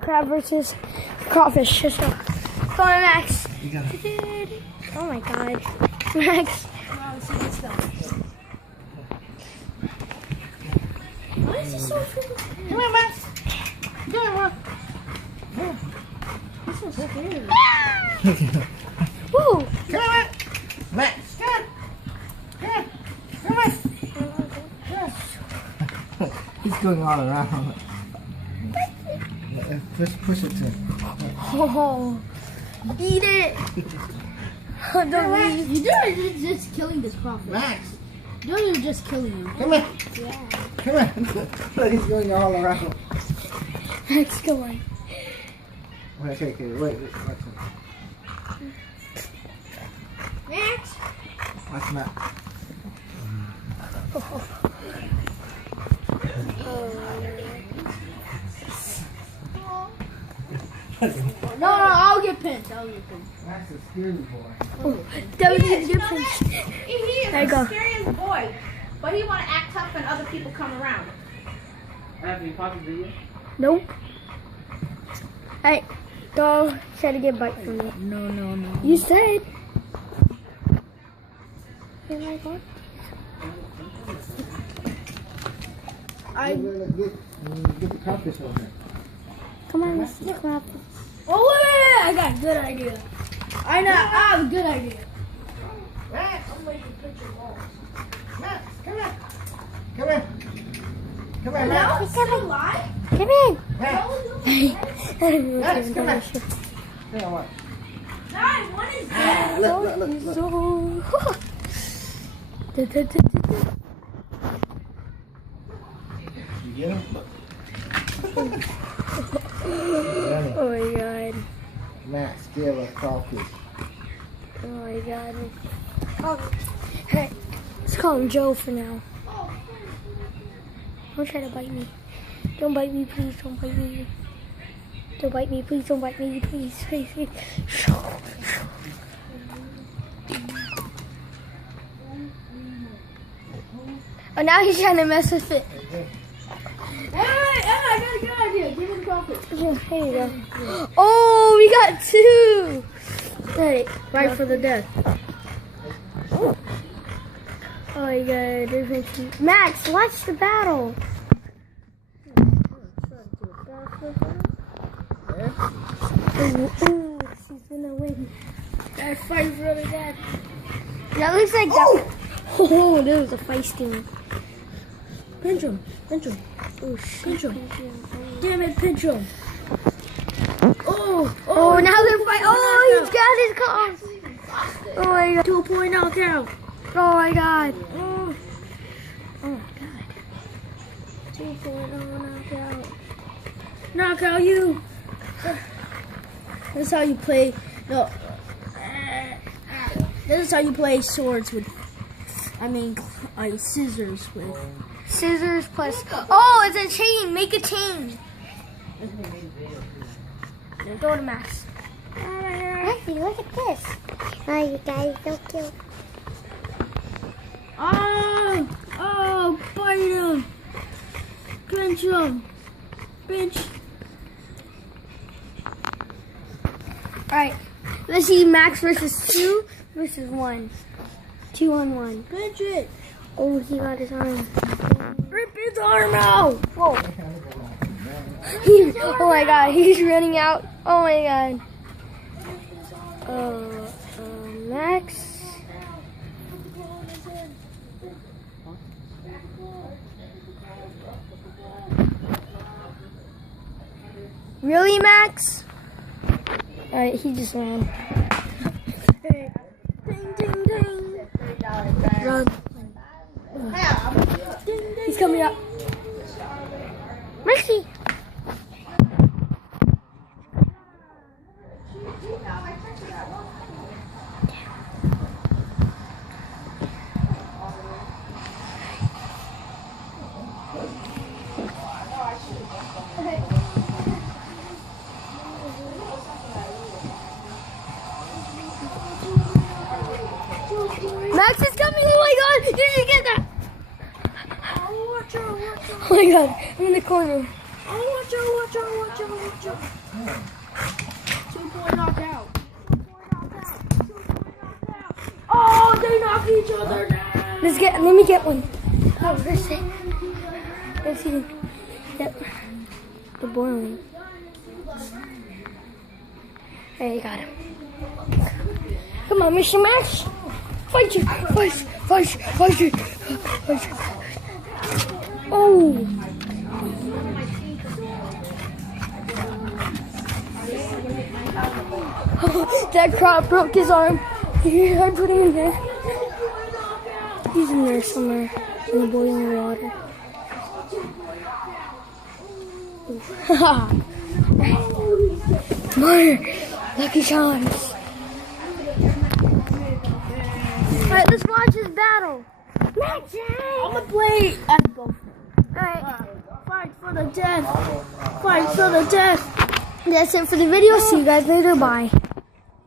Crab versus crawfish. So, come on, Max. You got it. Oh my God, Max. Why is he so freaking? Come on, Max. Come on. This is weird. Woo! Come on, Max. Come on. Come on. He's going all around. Just push it to him. Oh, eat it. You're just killing this crawfish. Max. You're just killing him. Come on. Yeah. Come on. Look, he's going all around. Max, come on. Okay, wait. Watch Max. Watch Max. No, I'll get pinched. Max is a scary boy. Oh, that was a good pinch. He is There you go. the scariest boy, but he want to act tough when other people come around. Have you popped the video? Nope. Hey, go try to get bite from me. No. You said. You like what? Get the crawfish over here. Come on, let's look up. Oh, wait. I got a good idea. I have a good idea. Max, I'm making picture balls. Max, come on. Come on, That Max. was still alive? Come in. Max. Max, come on. Hang on, what? Nine, what is that? Look. You get him? Oh my God. Max, give a crawfish. Oh my God. Oh. Hey, let's call him Joe for now. Don't try to bite me. Don't bite me, please. Don't bite me. Don't bite me, please. Don't bite me, please. Please. Oh, now he's trying to mess with it. Hey, I got a good idea. Give him crawfish. Here you go. Oh, we got two. Hey, Right for the death. oh my God. There's my two. Max, watch the battle. Ooh, she's gonna win. That fight's really bad. That looks like that. Oh, that was a feisty one. Pinch him. Oh, shit. Pinch him. Damn it, pinch him. Oh, now they're fighting. Oh, he's got his claws. Oh my God. 2-point knockout. Oh my God. Oh, Oh my God. 2-point knockout. Knockout you. This is how you play. No. This is how you play swords with. Scissors with. Scissors plus. Oh, it's a chain. Make a chain. Throw it to Max. Lexi, look at this. Oh, you guys so cute. Oh, bite him. Pinch him. Pinch. Alright, let's see Max versus 2 versus 1. 2 on 1. Pinch it. Oh, he got his arm. Rip his arm out. Whoa. Oh my God, he's running out. Oh my God. Max. Really, Max? Alright, he just ran. Hey. Ding, ding, ding. Run. He's coming up. Mercy. Max is coming! Oh my God! Did you get that? Oh, watch out. Oh my God! I'm in the corner. Oh, watch out. 2-point knockout. Oh, they knock each other down. Let me get one. Oh, let's see. Yep. The boiling. There, you got him. Come on, Mr. Max. Fight you. Oh. That crab broke his arm. Here, I put him in there. He's in there somewhere in the boiling water. More Lucky Charms. Alright, let's watch this battle. Magic! I'm gonna play at both. Alright, Fight for the death. Fight for the death. that's it for the video. See you guys later. Bye.